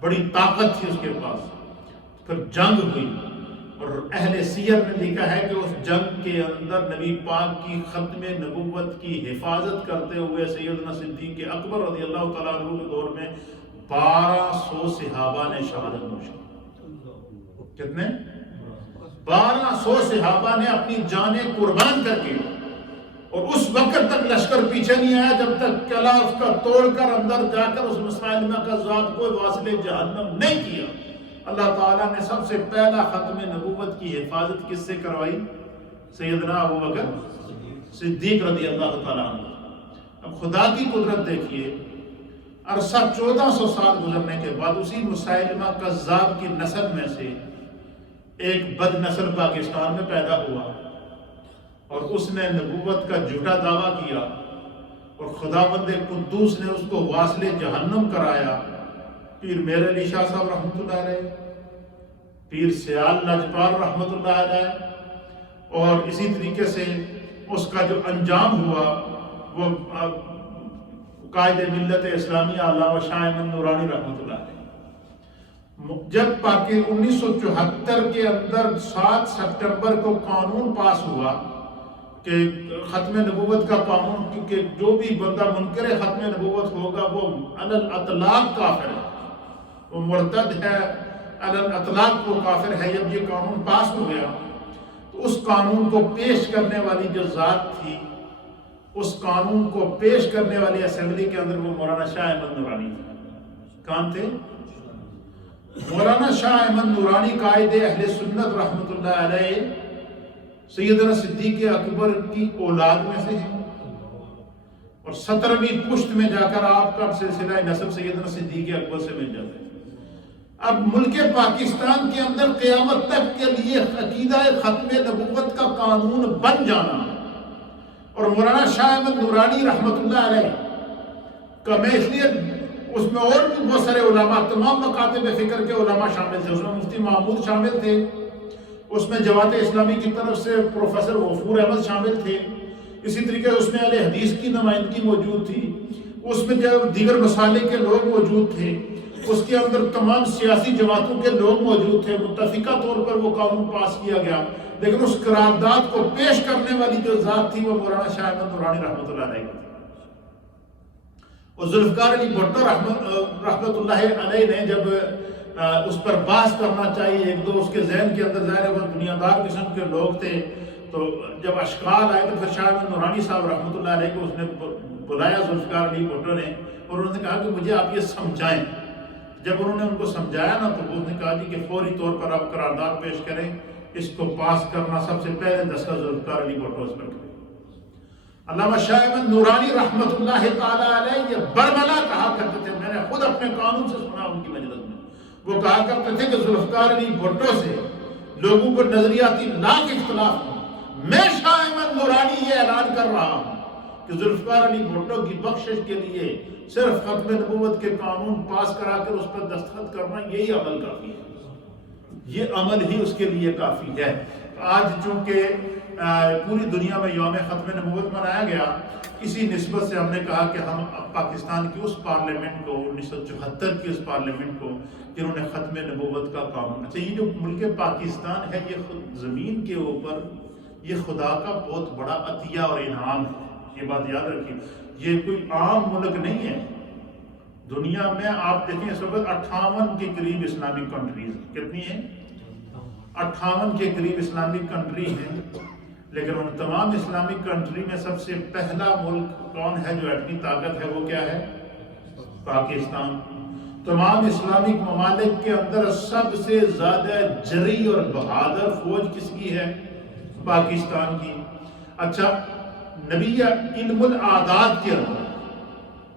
بڑی طاقت تھی اس کے پاس۔ پھر جنگ ہوئی، اور اہل سیر نے لکھا ہے کہ اس جنگ کے اندر نبی پاک کی ختم نبوت کی حفاظت کرتے ہوئے سیدنا صدیق اکبر رضی اللہ تعالیٰ عنہ کے دور میں 1200 صحابہ نے شہادت نوش کی۔ کتنے؟ 1200 صحابہ نے اپنی جانیں قربان کر کے، اور اس وقت تک لشکر پیچھے نہیں آیا جب تک قلعہ اس کا توڑ کر اندر جا کر اس مسائلمہ کذاب کو واصل جہنم نہیں کیا۔ اللہ تعالیٰ نے سب سے پہلا ختم نبوت کی حفاظت کس سے کروائی؟ سیدنا ابوبکر صدیق رضی اللہ تعالیٰ عنہ۔ اب خدا کی قدرت دیکھیے، عرصہ 1400 سال گزرنے کے بعد اسی مسائلمہ کذاب کی نسل میں سے ایک بد نسل پاکستان میں پیدا ہوا، اور اس نے نبوت کا جھوٹا دعویٰ کیا، اور خداوند قدوس نے اس کو واصل جہنم کرایا۔ پیر میر علی شاہ صاحب رحمۃ اللہ علیہ، پیر سیال لجپال رحمۃ اللہ علیہ، اور اسی طریقے سے اس کا جو انجام ہوا وہ قائد ملت اسلامیہ علامہ شاہ احمد نورانی رحمۃ اللہ علیہ۔ جب 1974 کے اندر 7 سپٹمبر کو قانون پاس ہوا کہ ختم نبوت کا قانون، کہ جو بھی بندہ منکر ختم نبوت ہوگا وہ علی الاطلاق کافر ہے، وہ مرتد ہے، علی الاطلاق وہ کافر ہے۔ جب یہ قانون پاس ہو گیا تو اس قانون کو پیش کرنے والی جو ذات تھی، اس قانون کو پیش کرنے والی اسمبلی کے اندر وہ مولانا شاہ احمد نورانی تھے۔ کون تھے؟ مولانا شاہ احمد نورانی قائد اہل سنت رحمۃ اللہ علیہ سیدنا صدیق اکبر کی اولاد میں سے ہیں، اور 17ویں پشت میں جا کر آپ کا سلسلہ نسب سیدنا صدیق اکبر سے مل جاتا ہے۔ اب ملک پاکستان کے اندر قیامت تک کے لیے عقیدہ ختم نبوت کا قانون بن جانا، اور مولانا شاہ احمد نورانی رحمۃ اللہ علیہ کا میں اس لیے اس میں اور بھی بہت سارے علماء، تمام مکاتب فکر کے علماء شامل تھے، اس میں مفتی محمود شامل تھے، اس میں جماعت اسلامی کی طرف سے پروفیسر غفور احمد شامل تھے، اسی طریقے اس میں اہل حدیث کی نمائندگی موجود تھی، اس میں جو دیگر مسالے کے لوگ موجود تھے، اس کے اندر تمام سیاسی جماعتوں کے لوگ موجود تھے، متفقہ طور پر وہ قانون پاس کیا گیا، لیکن اس قرارداد کو پیش کرنے والی جو ذات تھی وہ مولانا شاہ احمد نورانی رحمۃ اللہ علیہ تھی۔ اور ذوالفقار علی بھٹو رحمۃ اللہ علیہ نے جب اس پر بحث کرنا چاہیے، ایک دو اس کے ذہن کے اندر ظاہر وہ دنیا دار قسم کے لوگ تھے، تو جب اشکال آئے تو پھر شاہ احمد نورانی صاحب رحمۃ اللہ علیہ کو اس نے بلایا ذوالفقار علی بھٹو نے، اور انہوں نے کہا کہ مجھے آپ یہ سمجھائیں۔ جب انہوں نے ان کو سمجھایا نا، تو اس نے کہا جی کہ فوری طور پر آپ قرارداد پیش کریں، اس کو پاس کرنا سب سے پہلے دستخط ذوالفقار علی بھٹو اس پر کریں۔ علامہ شاہ احمد نورانی رحمۃ اللہ تعالیٰ علیہ یہ برملا کہا کرتے تھے، میں نے خود اپنے قانون سے سنا ان کی مجلس میں، وہ کہا کرتے تھے کہ ذوالفقار علی بھٹو سے لوگوں کو نظریاتی لاکھ اختلاف ہوں، میں شاہ احمد نورانی یہ اعلان کر رہا ہوں کہ ذوالفقار علی بھٹو کی بخشش کے لیے صرف ختم نبوت کے قانون پاس کرا کر اس پر دستخط کرنا یہی عمل کافی ہے، یہ عمل ہی اس کے لیے کافی ہے۔ آج چونکہ پوری دنیا میں یوم ختم نبوت منایا گیا، اسی نسبت سے ہم نے کہا کہ ہم پاکستان کی اس پارلیمنٹ کو 1974 کی اس پارلیمنٹ کو جنہوں نے ختم نبوت کا قانون، اچھا یہ جو ملک پاکستان ہے یہ خود زمین کے اوپر یہ خدا کا بہت بڑا عطیہ اور انعام ہے، یہ بات یاد رکھیے، یہ کوئی عام ملک نہیں ہے۔ دنیا میں آپ دیکھیں اس وقت 58 کے قریب اسلامک کنٹریز، کتنی ہیں؟ 58 کے قریب اسلامک کنٹری ہیں، لیکن ان تمام اسلامک کنٹری میں سب سے پہلا ملک کون ہے جو ایٹمی طاقت ہے؟ وہ کیا ہے؟ پاکستان۔ تمام اسلامک ممالک کے اندر سب سے زیادہ جری اور بہادر فوج کس کی ہے؟ پاکستان کی۔ اچھا، نبی علم الاعداد کے اندر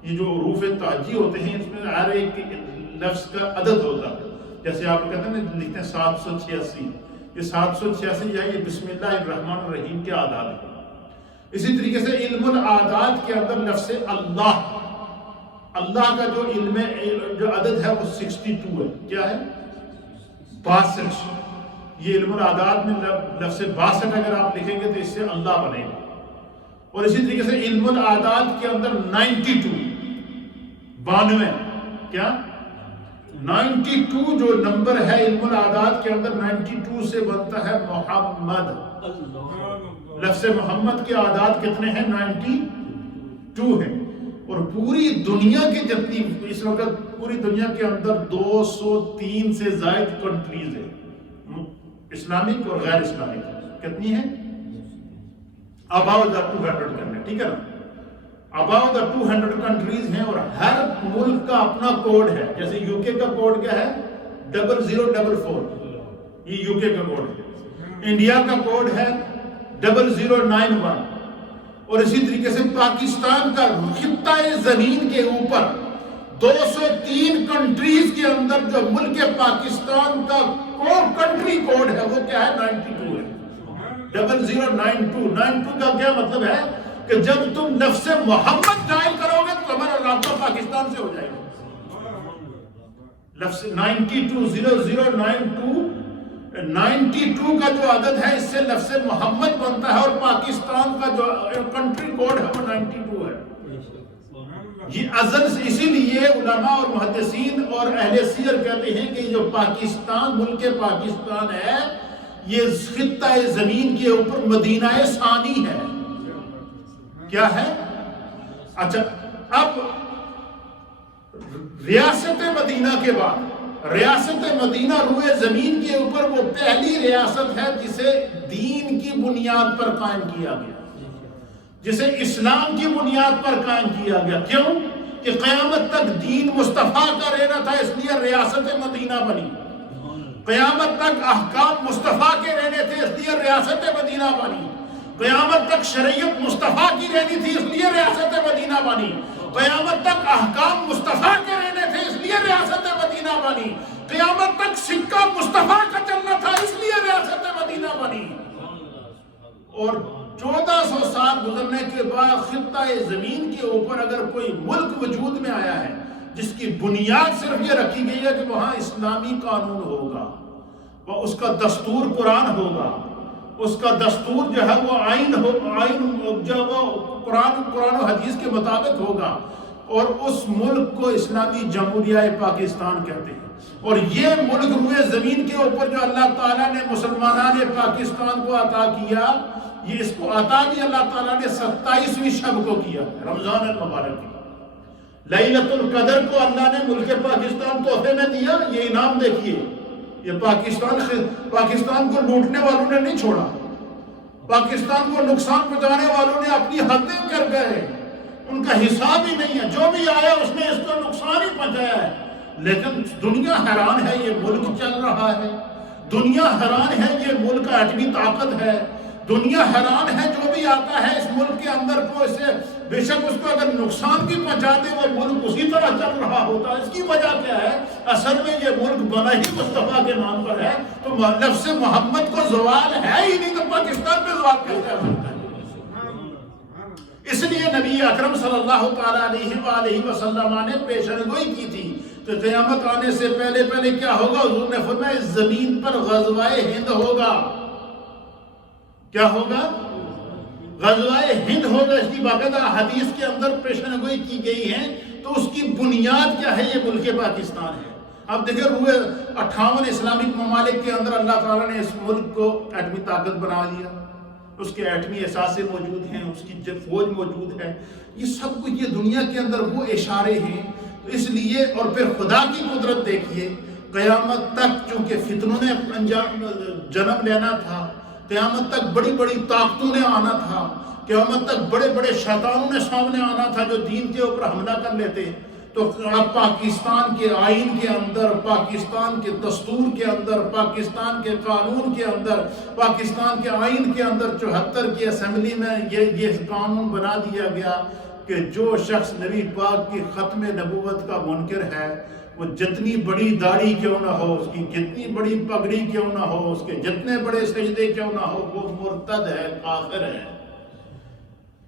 یہ جو حروف تہجی ہوتے ہیں، اس میں ہر ایک لفظ کا عدد ہوتا ہے، جیسے آپ کہتے ہیں نا، لکھتے ہیں 786، یہ 786 جو ہے یہ بسم اللہ الرحمن الرحیم کے اعداد ہیں۔ اسی طریقے سے علم الاعداد کے اندر لفظ اللہ، اللہ کا جو علم جو عدد ہے وہ 62 ہے، کیا ہے؟ 62۔ یہ علم الاعداد میں لفظ 62 اگر آپ لکھیں گے تو اس سے اللہ بنے گا۔ اور اسی طریقے سے علم الاعداد کے اندر 92 کیا 92 جو نمبر ہے علم الاعداد کے اندر 92 سے بنتا ہے محمد۔ لفظ محمد کے اعداد کتنے ہیں؟ 92 ہیں۔ اور پوری دنیا کی جتنی اس وقت پوری دنیا کے اندر 203 سے زائد کنٹریز ہیں، اسلامک اور غیر اسلامک، کتنی ہیں؟ اباؤٹ دا 200 کنٹری، ٹھیک ہے نا، اباؤٹ دا 200 کنٹریز ہیں، اور ہر ملک کا اپنا کوڈ ہے۔ جیسے یو کے کا کوڈ کیا ہے؟ 0044، یہ یو کے کا کوڈ ہے۔ انڈیا کا کوڈ ہے 0091، اور اسی طریقے سے پاکستان کا خطہ زمین کے اوپر 203 کنٹریز کے اندر جو ملک پاکستان کا کنٹری کوڈ ہے وہ کیا ہے؟ 92 ہے، 0092۔ کا کیا مطلب ہے کہ جب تم لفظ محمد ڈائل کرو گے تو تمہارا رابطہ پاکستان سے ہو جائے گا۔ لفظ 92 0092 کا جو عدد ہے اس سے لفظ محمد بنتا ہے، اور پاکستان کا جو کنٹری کوڈ ہے وہ 92 ہے۔ یہ ازل سے، اسی لیے علماء اور محدثین اور اہل سیر کہتے ہیں کہ جو پاکستان ملک پاکستان ہے یہ خطہ زمین کے اوپر مدینہ ثانی ہے۔ کیا ہے؟ اچھا، اب ریاست مدینہ کے بعد ریاست مدینہ روئے زمین کے اوپر وہ پہلی ریاست ہے جسے دین کی بنیاد پر قائم کیا گیا، جسے اسلام کی بنیاد پر قائم کیا گیا۔ کیوں؟ کہ قیامت تک دین مصطفیٰ کا رہنا تھا، اس لیے ریاست مدینہ بنی۔ قیامت تک احکام مصطفیٰ کے رہنے تھے، اس لیے ریاست مدینہ بنی۔ قیامت تک شریعت مصطفیٰ کی رہنی تھی، اس لیے ریاست مدینہ بنی۔ قیامت تک احکام مصطفیٰ کے رہنے تھے، اس لیے ریاست مدینہ بنی۔ قیامت تک سکہ مصطفیٰ کا چلنا تھا، اس لیے ریاست مدینہ بنی۔ اور 1400 سال گزرنے کے بعد خطہ زمین کے اوپر اگر کوئی ملک وجود میں آیا ہے جس کی بنیاد صرف یہ رکھی گئی ہے کہ وہاں اسلامی قانون ہوگا، وہ اس کا دستور قرآن ہوگا، اس کا دستور جو ہے وہ آئین جو وہ قرآن و حدیث کے مطابق ہوگا، اور اس ملک کو اسلامی جمہوریہ پاکستان کہتے ہیں۔ اور یہ ملک روئے زمین کے اوپر جو اللہ تعالیٰ نے مسلمانان پاکستان کو عطا کیا، یہ اس کو عطا بھی اللہ تعالیٰ نے 27ویں شب کو کیا، رمضان المبارک کی۔ لیلۃ القدر کو اللہ نے ملک پاکستان تحفے میں دیا۔ یہ انعام دیکھیے، یہ پاکستان کو لوٹنے والوں نے نہیں چھوڑا، پاکستان کو نقصان پہنچانے والوں نے اپنی حدیں کر گئے، ان کا حساب ہی نہیں ہے، جو بھی آیا اس نے اس کو نقصان ہی پہنچایا ہے۔ لیکن دنیا حیران ہے، یہ ملک چل رہا ہے، دنیا حیران ہے، یہ ملک ایٹمی طاقت ہے، دنیا حیران ہے، جو بھی آتا ہے اس ملک کے اندر کو اسے بے شک اس کو اگر نقصان بھی پہنچا دے وہ ملک اسی طرح چل رہا ہوتا ہے۔ اس کی وجہ کیا ہے؟ اصل میں یہ ملک بنا ہی مصطفیٰ کے نام پر ہے، تو لفظ محمد کو زوال ہے ہی نہیں، تو پاکستان پہ زوال کیسے آ سکتا ہے؟ اس لیے نبی اکرم صلی اللہ تعالیٰ علیہ وآلہ وسلم نے پیشن گوئی کی تھی کہ قیامت آنے سے پہلے کیا ہوگا؟ حضور نے فرمایا اس زمین پر غزوہ ہند ہوگا۔ کیا ہوگا؟ غزوہ ہند ہوگا۔ اس کی باقاعدہ حدیث کے اندر پیشن گوئی کی گئی ہے، تو اس کی بنیاد کیا ہے؟ یہ ملک پاکستان ہے۔ اب دیکھیں روئے 58 اسلامک ممالک کے اندر اللہ تعالیٰ نے اس ملک کو ایٹمی طاقت بنا لیا، اس کے ایٹمی اثاثے موجود ہیں، اس کی فوج موجود ہے، یہ سب کچھ یہ دنیا کے اندر وہ اشارے ہیں۔ تو اس لیے اور پھر خدا کی قدرت دیکھیے، قیامت تک چونکہ فتنوں نے جنم لینا تھا، قیامت تک بڑی بڑی طاقتوں نے آنا تھا، قیامت تک بڑے بڑے شیطانوں نے سامنے آنا تھا جو دین کے اوپر حملہ کر لیتے، تو اب پاکستان کے آئین کے اندر، پاکستان کے دستور کے اندر، پاکستان کے قانون کے اندر، پاکستان کے آئین کے اندر 74 کی اسمبلی میں یہ قانون بنا دیا گیا کہ جو شخص نبی پاک کی ختم نبوت کا منکر ہے، وہ جتنی بڑی داڑھی کیوں نہ ہو، اس کی جتنی بڑی پگڑی کیوں نہ ہو، اس کے جتنے بڑے سجدے کیوں نہ ہو، وہ مرتد ہے، کافر ہے۔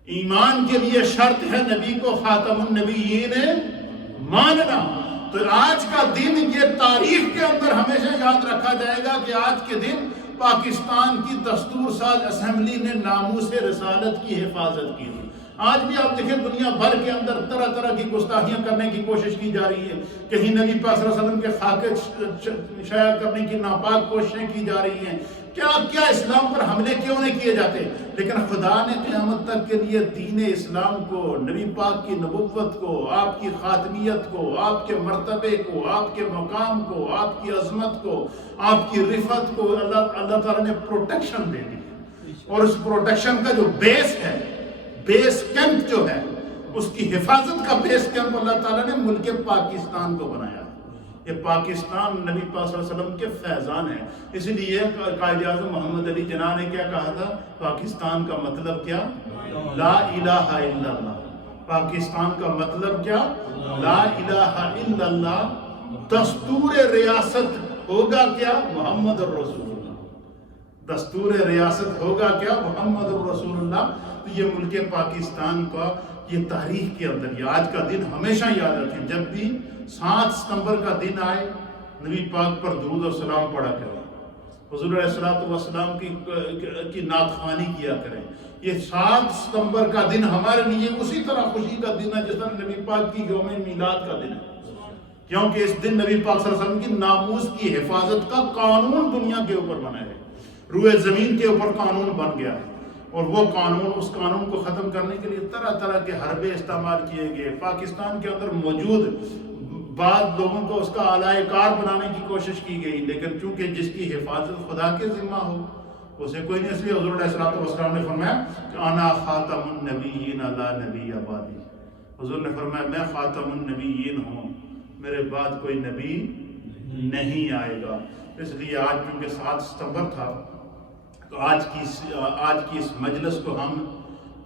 ایمان کے لیے شرط ہے نبی کو خاتم النبیین ماننا۔ تو آج کا دن یہ تاریخ کے اندر ہمیشہ یاد رکھا جائے گا کہ آج کے دن پاکستان کی دستور ساز اسمبلی نے ناموس رسالت کی حفاظت کی تھی۔ آج بھی آپ دیکھیں دنیا بھر کے اندر طرح طرح کی گستاخیاں کرنے کی کوشش کی جا رہی ہے، کہیں نبی پاک صلی اللہ علیہ وسلم کے خاکے شائع کرنے کی ناپاک کوششیں کی جا رہی ہیں، کیا اسلام پر حملے کیوں نہیں کیے جاتے؟ لیکن خدا نے قیامت تک کے لیے دین اسلام کو، نبی پاک کی نبوت کو، آپ کی خاتمیت کو، آپ کے مرتبے کو، آپ کے مقام کو، آپ کی عظمت کو، آپ کی رفعت کو اللہ تعالیٰ نے پروٹیکشن دے دی۔ اور اس پروٹیکشن کا جو بیس ہے، بیس کیمپ جو ہے، اس کی حفاظت کا بیس کیمپ اللہ تعالیٰ نے ملک پاکستان کو بنایا۔ یہ پاکستان نبی پاک صلی اللہ علیہ وسلم کے فیضان ہے۔ اس لیے قائد اعظم محمد علی جناح نے کیا کہا تھا؟ پاکستان کا مطلب کیا؟ لا الہ الا اللہ۔ پاکستان کا مطلب کیا؟ لا الہ الا اللہ۔ دستور ریاست ہوگا کیا؟ محمد الرسول اللہ۔ دستور ریاست ہوگا کیا؟ محمد الرسول اللہ۔ تو یہ ملک پاکستان کا یہ تاریخ کے اندر یہ آج کا دن ہمیشہ یاد رکھیں، جب بھی 7 ستمبر کا دن آئے نبی پاک پر درود و سلام پڑھا کریں، حضور علیہ السلام کی نعت خوانی کیا کریں۔ یہ 7 ستمبر کا دن ہمارے لیے اسی طرح خوشی کا دن ہے جس طرح نبی پاک کی یوم میلاد کا دن ہے، کیونکہ اس دن نبی پاک صلی اللہ علیہ وسلم کی ناموس کی حفاظت کا قانون دنیا کے اوپر بنا ہے، روئے زمین کے اوپر قانون بن گیا ہے۔ اور وہ قانون، اس قانون کو ختم کرنے کے لیے طرح طرح کے حربے استعمال کیے گئے۔ پاکستان کے اندر موجود بعض لوگوں کو اس کا اعلی کار بنانے کی کوشش کی گئی، لیکن چونکہ جس کی حفاظت خدا کے ذمہ ہو اسے کوئی نہیں، اس لیے حضور علیہ السلام نے فرمایا کہ انا خاتم النبیین لا نبی بعدی۔ حضور نے فرمایا میں خاتم النبیین ہوں، میرے بعد کوئی نبی نہیں آئے گا۔ اس لیے آج چونکہ 7 ستمبر تھا تو آج کی اس مجلس کو ہم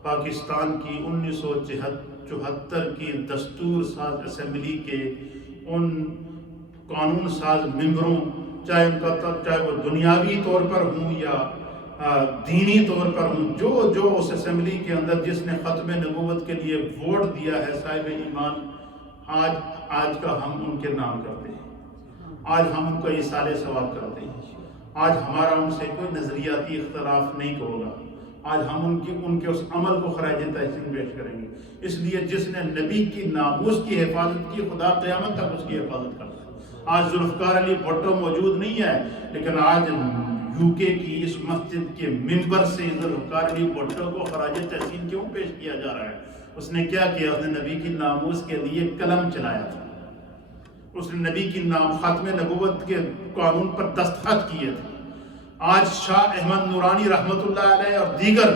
پاکستان کی 1974 کی دستور ساز اسمبلی کے ان قانون ساز ممبروں، چاہے وہ دنیاوی طور پر ہوں یا دینی طور پر ہوں، جو اس اسمبلی کے اندر جس نے ختم نبوت کے لیے ووٹ دیا ہے صاحب ایمان، آج کا ہم ان کے نام کرتے ہیں، آج ہم ان کو ایصال ثواب کرتے ہیں، آج ہمارا ان سے کوئی نظریاتی اختلاف نہیں ہوگا، آج ہم ان کے اس عمل کو خراج تحسین پیش کریں گے، اس لیے جس نے نبی کی ناموس کی حفاظت کی، خدا قیامت تک اس کی حفاظت کرتا ہے۔ آج ذوالفقار علی بھٹو موجود نہیں ہے، لیکن آج UK کی اس مسجد کے ممبر سے ذوالفقار علی بھٹو کو خراج تحسین کیوں پیش کیا جا رہا ہے؟ اس نے کیا کیا؟ اس نے نبی کی ناموس کے لیے قلم چلایا تھا، اس نے نبی کی ختم نبوت کے قانون پر دستخط کیے تھے۔ آج شاہ احمد نورانی رحمۃ اللہ علیہ اور دیگر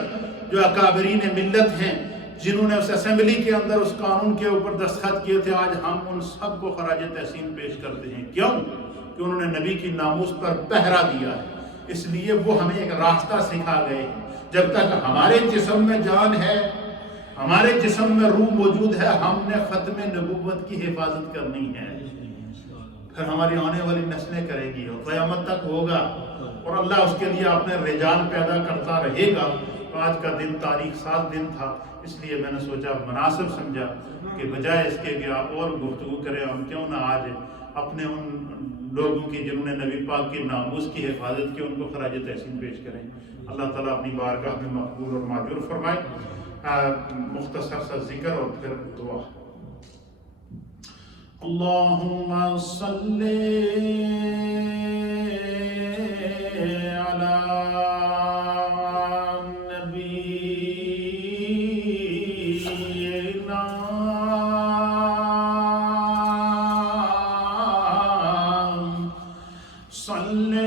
جو اکابرین ملت ہیں جنہوں نے اس اسمبلی کے اندر اس قانون کے اوپر دستخط کیے تھے، آج ہم ان سب کو خراج تحسین پیش کرتے ہیں۔ کیوں؟ کہ انہوں نے نبی کی ناموس پر پہرا دیا ہے، اس لیے وہ ہمیں ایک راستہ سکھا گئے ہیں۔ جب تک ہمارے جسم میں جان ہے، ہمارے جسم میں روح موجود ہے، ہم نے ختم نبوت کی حفاظت کرنی ہے، پھر ہماری آنے والی نسلیں کریں گی اور قیامت تک ہوگا، اور اللہ اس کے لیے اپنے رجال پیدا کرتا رہے گا۔ تو آج کا دن تاریخ ساز دن تھا، اس لیے میں نے سوچا مناسب سمجھا کہ بجائے اس کے کہ آپ اور گفتگو کریں، ہم کیوں نہ آج اپنے ان لوگوں کی جنہوں نے نبی پاک کی ناموس کی حفاظت کی ان کو خراج تحسین پیش کریں۔ اللہ تعالیٰ اپنی بارگاہ میں مقبول اور معجور فرمائے۔ مختصر سا ذکر اور پھر دعا۔ اللہم صلی علی نبینا صلی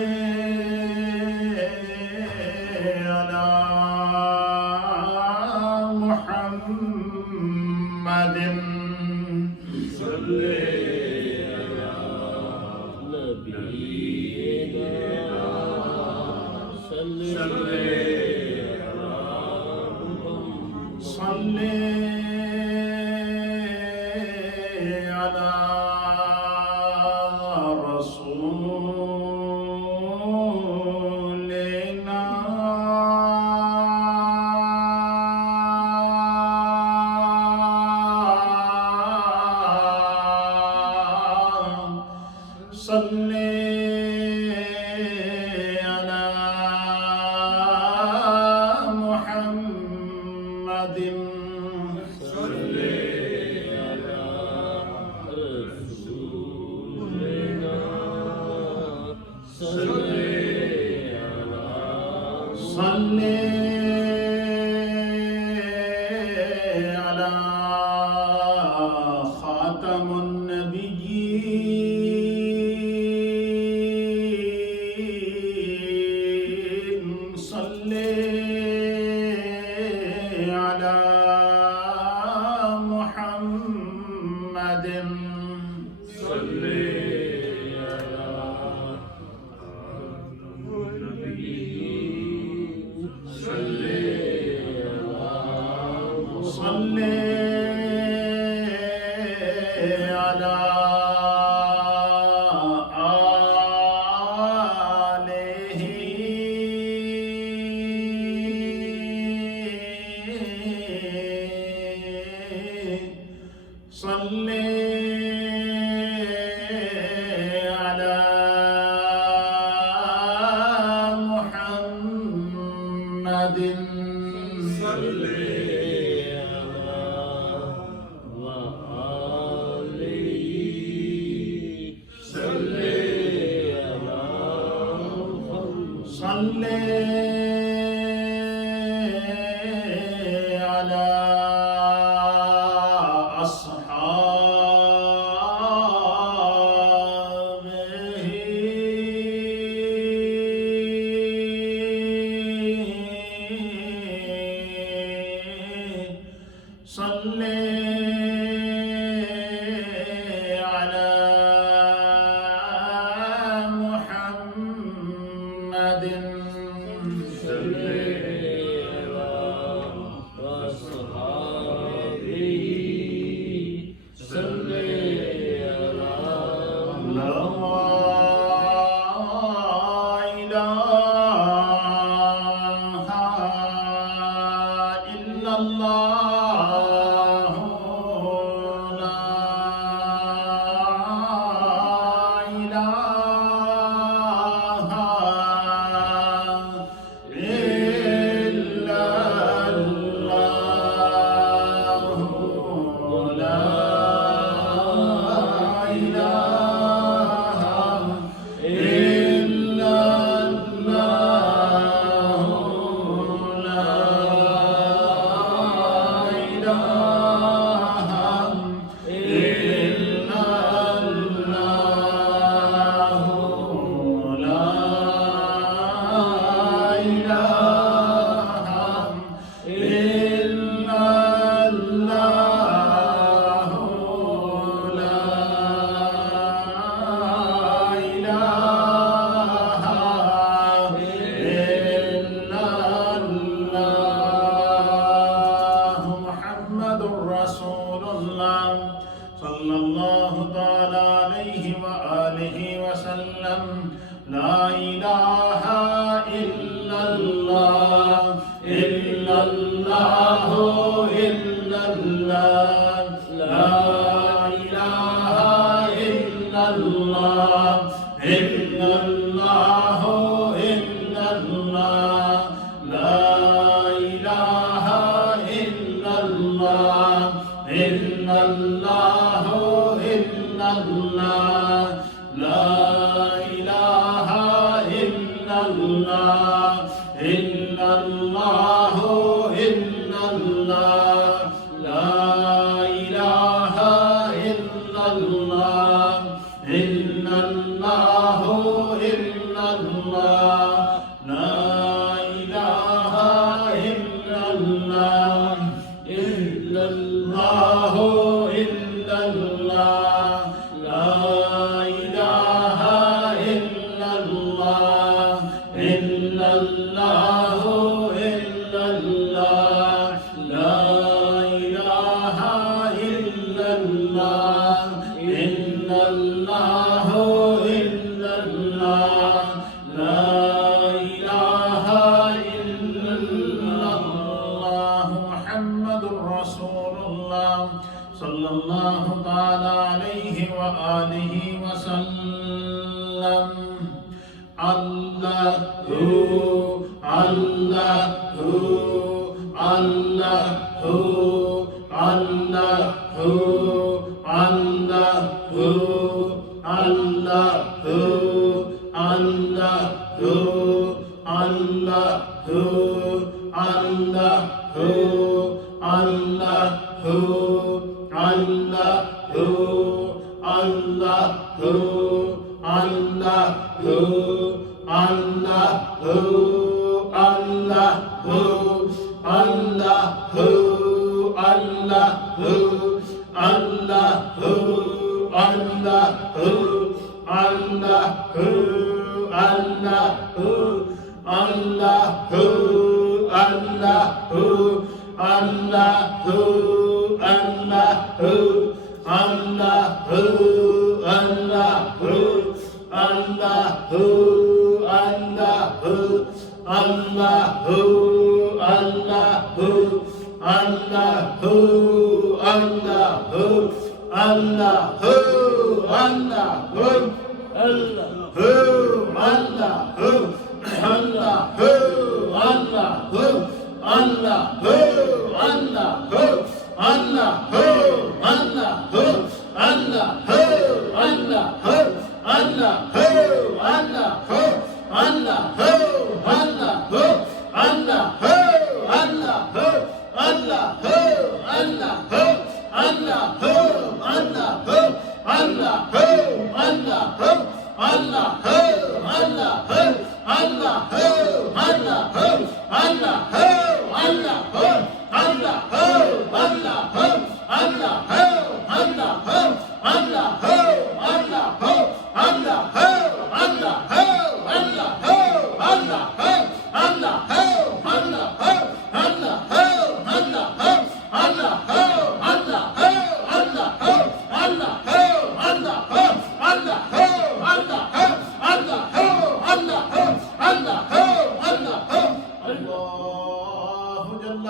Allah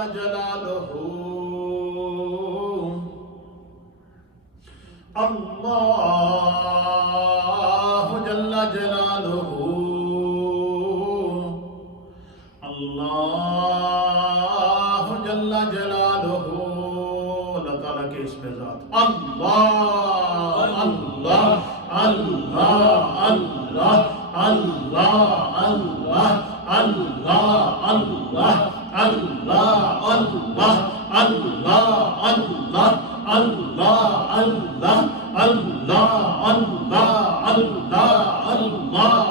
جلالہ اللہ جل جلالہ اللہ جل جلالہ اللہ تعالیٰ کے اسم ذات اللہ اللہ اللہ اللہ اللہ اللہ اللہ اللہ اللہ اللہ اللہ اللہ اللہ اللہ اللہ اللہ اللہ اللہ